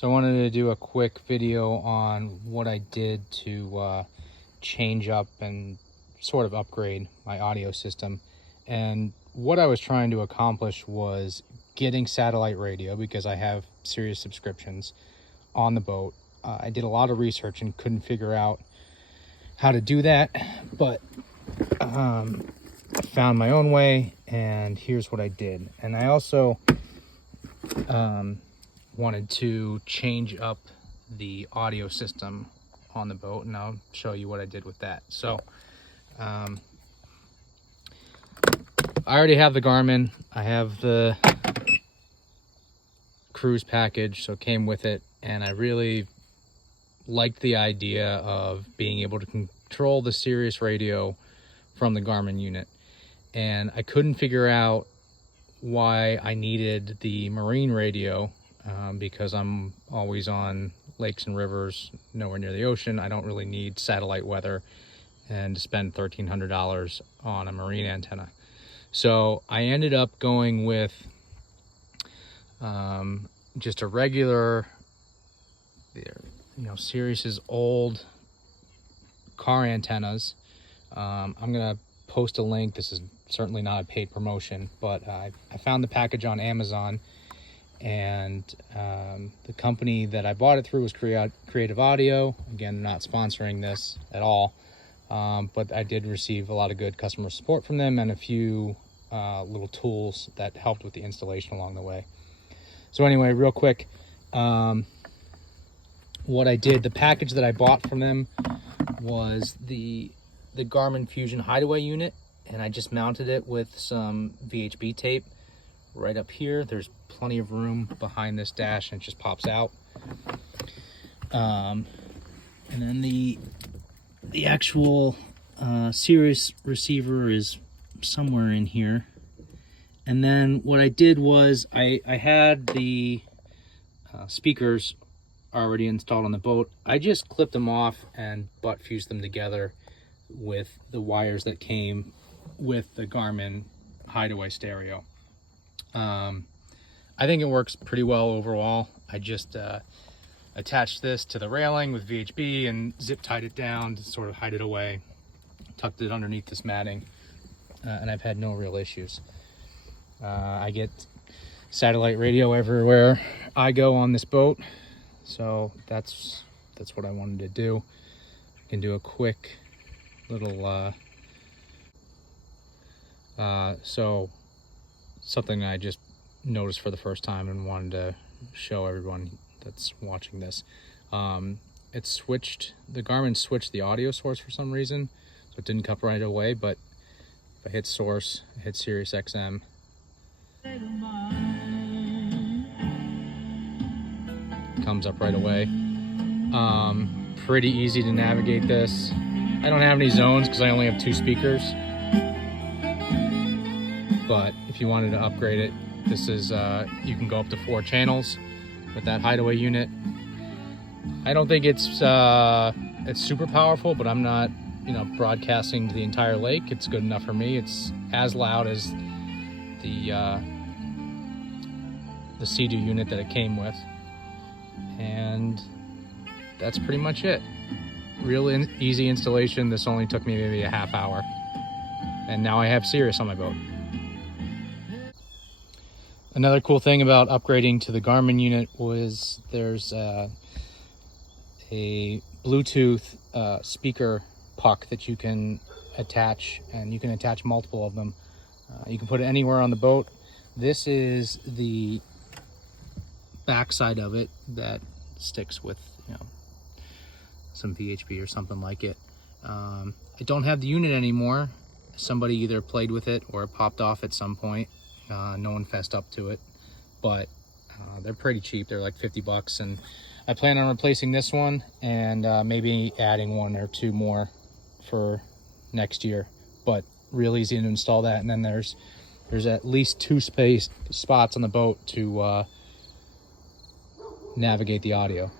So I wanted to do a quick video on what I did to change up and sort of upgrade my audio system. And what I was trying to accomplish was getting satellite radio, because I have Sirius subscriptions, on the boat. I did a lot of research and couldn't figure out how to do that, but I found my own way, and here's what I did. And I also wanted to change up the audio system on the boat, and I'll show you what I did with that. So I already have the Garmin. I have the cruise package, so it came with it, and I really liked the idea of being able to control the Sirius radio from the Garmin unit. And I couldn't figure out why I needed the marine radio, because I'm always on lakes and rivers, nowhere near the ocean. I don't really need satellite weather and to spend $1,300 on a marine antenna. So I ended up going with just a regular, Sirius's old car antennas. I'm gonna post a link. This is certainly not a paid promotion, but I found the package on Amazon, and the company that I bought it through was Creative Audio. Again, not sponsoring this at all, but I did receive a lot of good customer support from them and a few little tools that helped with the installation along the way. So anyway, real quick, what I did, the package that I bought from them was the Garmin Fusion Hideaway unit, and I just mounted it with some VHB tape right up here. There's plenty of room behind this dash, and it just pops out. And then the actual Sirius receiver is somewhere in here. And then what I did was I had the speakers already installed on the boat. I just clipped them off and butt fused them together with the wires that came with the Garmin Hideaway stereo. I think it works pretty well overall. I just attached this to the railing with VHB and zip tied it down to sort of hide it away, tucked it underneath this matting, and I've had no real issues. I get satellite radio everywhere I go on this boat, so that's what I wanted to do. I can do a quick little so something I just noticed for the first time and wanted to show everyone that's watching this. The Garmin switched the audio source for some reason, so it didn't cut right away, but if I hit source, I hit Sirius XM, comes up right away. Pretty easy to navigate this. I don't have any zones because I only have 2 speakers, but if you wanted to upgrade it, this is you can go up to 4 channels with that Hideaway unit. I don't think it's super powerful, but I'm not broadcasting to the entire lake. It's good enough for me. It's as loud as the Sea-Doo unit that it came with, and that's pretty much it. Real easy installation. This only took me maybe a half hour, and now I have Sirius on my boat. Another cool thing about upgrading to the Garmin unit was there's a Bluetooth speaker puck that you can attach, and you can attach multiple of them. You can put it anywhere on the boat. This is the back side of it that sticks with some VHB or something like it. I don't have the unit anymore. Somebody either played with it or it popped off at some point. No one fessed up to it, but they're pretty cheap. They're like $50, and I plan on replacing this one and maybe adding 1 or 2 more for next year. But real easy to install that, and then there's at least 2 spots on the boat to navigate the audio.